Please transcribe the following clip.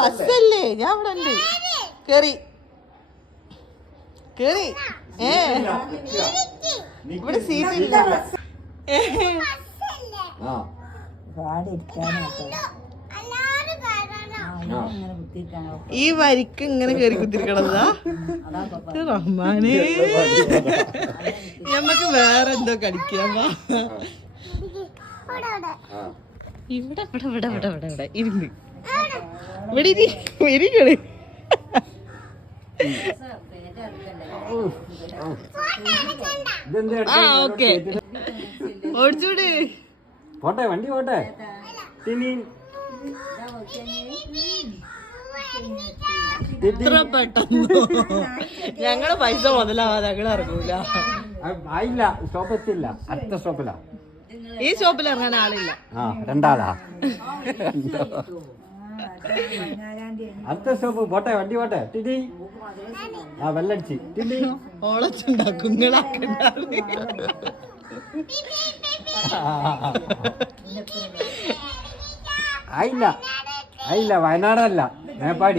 ബസ്സല്ലേ ഞാൻ ഇവിടെ ഉണ്ട്. കേറി കേറി. ഇവിടെ സീറ്റ് ഇല്ല. ഈ വരിക്ക് ഇങ്ങനെ കേറി കുത്തിരിക്കണതാ റഹ്മാനെ. ഞമ്മക്ക് വേറെന്തോ കളിക്കാം. ഇവിടെ ഇവിടെ ഇവിടെ ഇവിടെ ഇവിടെ ഇവിടെ ഇരുന്ന് ഇവിടെ ഇരിക്കണ്. ആ ഓക്കെ ഓടിച്ചൂട്. പോട്ടെ വണ്ടി പോട്ടെ. ഇത്ര പെട്ടെന്ന് ഞങ്ങള് പൈസ മുതലാവാതെ ഞങ്ങൾ ഇറങ്ങൂല. ആയില്ല, സ്റ്റോപ്പ് എത്തില്ല. അടുത്ത സ്റ്റോപ്പിലാ. ഈ സ്റ്റോപ്പിൽ ഇറങ്ങാൻ ആളില്ല. ആ രണ്ടാളാ. അടുത്ത സ്റ്റോപ്പ് പോട്ടെ വണ്ടി പോട്ടെ. ടിടി ആ വെല്ലടിച്ച് ടിടി ഓളച്ചുണ്ടാക്കും. ആയില്ല ആയില്ല, വയനാടല്ല, മേപ്പാടി.